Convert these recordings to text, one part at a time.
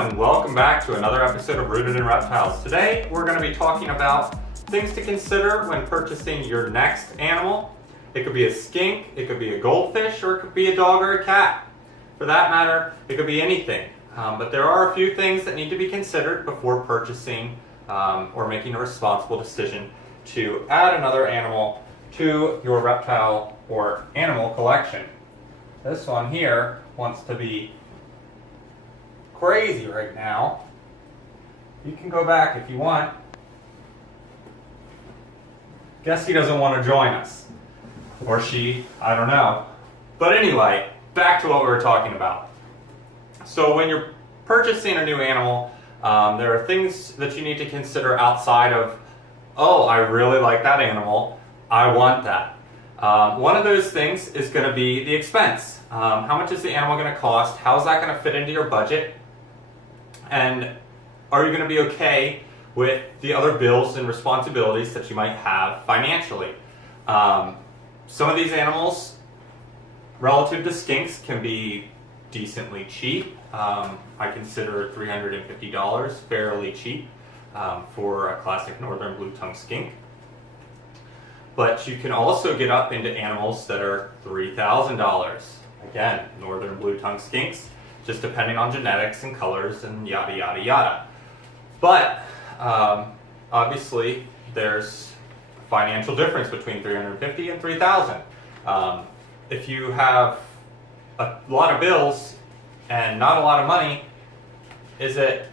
and welcome back to another episode of Rooted in Reptiles. Today we're going to be talking about things to consider when purchasing your next animal. It could be a skink, it could be a goldfish, or it could be a dog or a cat. For that matter, it could be anything. But there are a few things that need to be considered before purchasing or making a responsible decision to add another animal to your reptile or animal collection. This one here wants to be crazy right now. You can go back if you want. Guess he doesn't want to join us. Or she, I don't know. But anyway, back to what we were talking about. So when you're purchasing a new animal, there are things that you need to consider outside of, oh, I really like that animal, I want that. One of those things is going to be the expense. How much is the animal going to cost? How is that going to fit into your budget? And are you going to be okay with the other bills and responsibilities that you might have financially? Some of these animals, relative to skinks, can be decently cheap. I consider $350 fairly cheap for a classic northern blue-tongued skink. But you can also get up into animals that are $3,000. Again, northern blue-tongued skinks, just depending on genetics and colors and yada yada yada. But obviously there's a financial difference between $350 and $3,000. If you have a lot of bills and not a lot of money, is it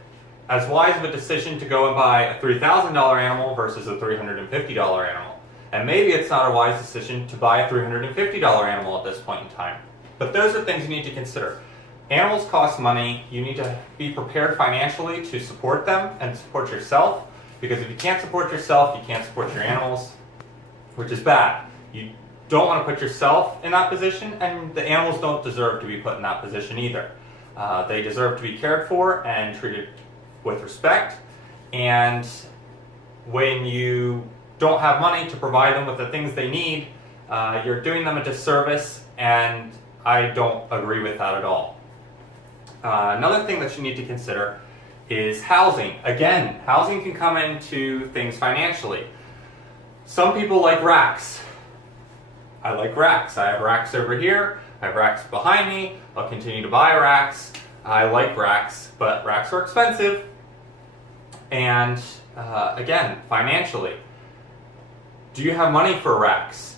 as wise of a decision to go and buy a $3,000 animal versus a $350 animal? And maybe it's not a wise decision to buy a $350 animal at this point in time. But those are things you need to consider. Animals cost money. You need to be prepared financially to support them and support yourself. Because if you can't support yourself, you can't support your animals, which is bad. You don't want to put yourself in that position, and the animals don't deserve to be put in that position either. They deserve to be cared for and treated with respect. And when you don't have money to provide them with the things they need, you're doing them a disservice, and I don't agree with that at all. Another thing that you need to consider is housing. Again, housing can come into things financially. Some people like racks. I like racks. I have racks over here. I have racks behind me. I'll continue to buy racks. I like racks, but racks are expensive. And again, financially, do you have money for racks?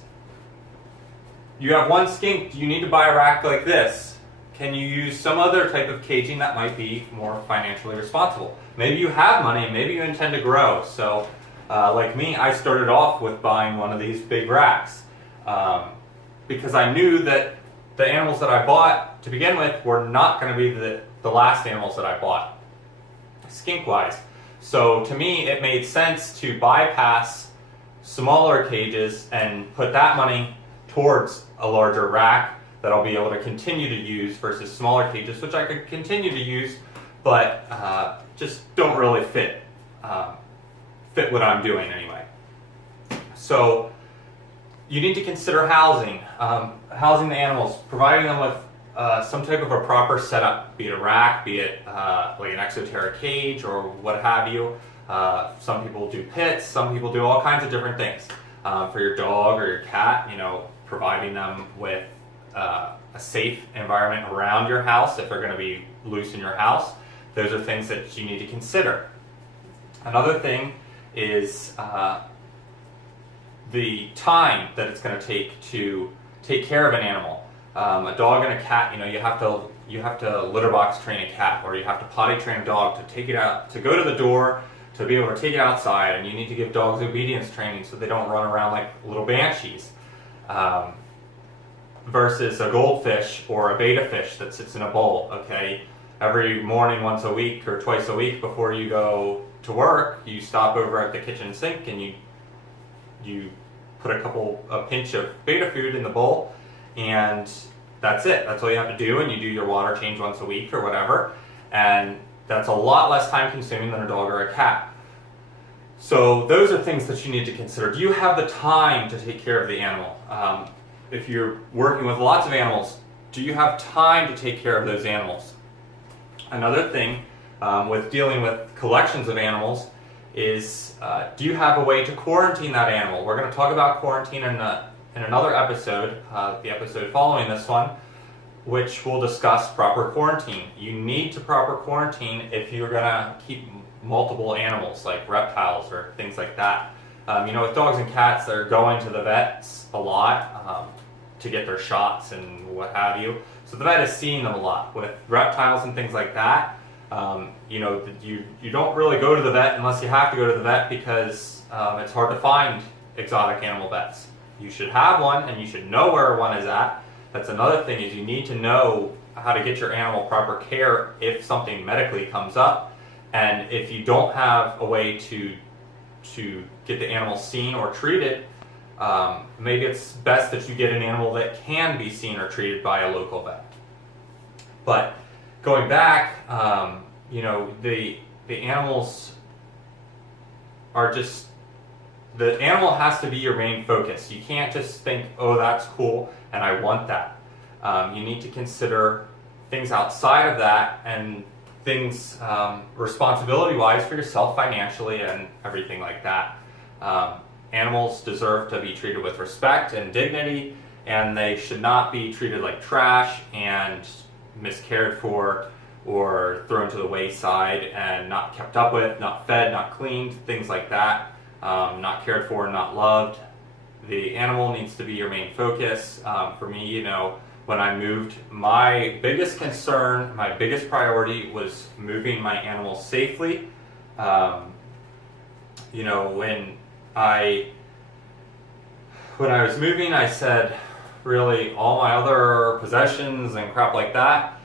You have one skink. Do you need to buy a rack like this? Can you use some other type of caging that might be more financially responsible? Maybe you have money, maybe you intend to grow. So like me, I started off with buying one of these big racks because I knew that the animals that I bought to begin with were not going to be the last animals that I bought, skink-wise. So to me, it made sense to bypass smaller cages and put that money towards a larger rack that I'll be able to continue to use versus smaller cages, which I could continue to use, but just don't really fit what I'm doing anyway. So you need to consider housing the animals, providing them with some type of a proper setup, be it a rack, be it like an exoteric cage or what have you. Some people do pits, some people do all kinds of different things. For your dog or your cat, providing them with a safe environment around your house if they're going to be loose in your house. Those are things that you need to consider. Another thing is the time that it's going to take care of an animal. A dog and a cat, you have to litter box train a cat, or you have to potty train a dog to take it out, to go to the door, to be able to take it outside, and you need to give dogs obedience training so they don't run around like little banshees. Versus a goldfish or a betta fish that sits in a bowl, okay? Every morning, once a week or twice a week before you go to work, you stop over at the kitchen sink and you put a pinch of betta food in the bowl, and that's it. That's all you have to do, and you do your water change once a week or whatever, and that's a lot less time consuming than a dog or a cat. So those are things that you need to consider. Do you have the time to take care of the animal? If you're working with lots of animals, do you have time to take care of those animals? Another thing with dealing with collections of animals is, do you have a way to quarantine that animal? We're going to talk about quarantine in another episode, the episode following this one, which will discuss proper quarantine. You need to proper quarantine if you're going to keep multiple animals like reptiles or things like that. With dogs and cats, they're going to the vets a lot to get their shots and what have you. So the vet is seeing them a lot. With reptiles and things like that, you don't really go to the vet unless you have to go to the vet because it's hard to find exotic animal vets. You should have one and you should know where one is at. That's another thing, is you need to know how to get your animal proper care if something medically comes up. And if you don't have a way to get the animal seen or treated, maybe it's best that you get an animal that can be seen or treated by a local vet. But going back, the animals are just, the animal has to be your main focus. You can't just think, oh, that's cool and I want that. You need to consider things outside of that and things responsibility-wise for yourself financially and everything like that. Animals deserve to be treated with respect and dignity, and they should not be treated like trash and miscared for or thrown to the wayside and not kept up with, not fed, not cleaned, things like that, not cared for, not loved. The animal needs to be your main focus. For me, when I moved, my biggest concern, my biggest priority was moving my animals safely. When I was moving, I said, really, all my other possessions and crap like that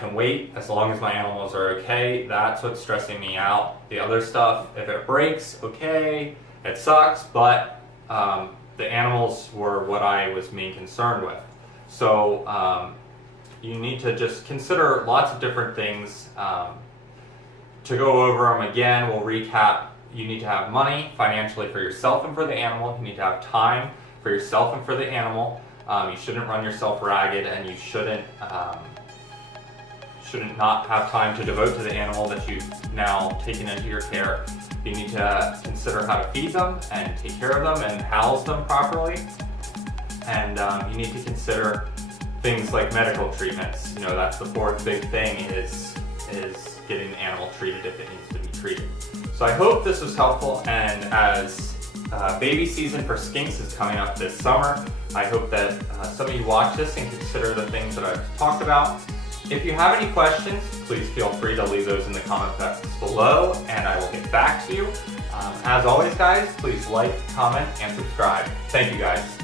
can wait as long as my animals are okay. That's what's stressing me out. The other stuff, if it breaks, okay, it sucks, but the animals were what I was main concerned with. So you need to just consider lots of different things. To go over them again, we'll recap. You need to have money financially for yourself and for the animal. You need to have time for yourself and for the animal. You shouldn't run yourself ragged, and you shouldn't not have time to devote to the animal that you've now taken into your care. You need to consider how to feed them and take care of them and house them properly. And you need to consider things like medical treatments. That's the fourth big thing is getting the animal treated if it needs to be treated. So I hope this was helpful, and as baby season for skinks is coming up this summer, I hope that some of you watch this and consider the things that I've talked about. If you have any questions, please feel free to leave those in the comment box below, and I will get back to you. As always, guys, please like, comment, and subscribe. Thank you, guys.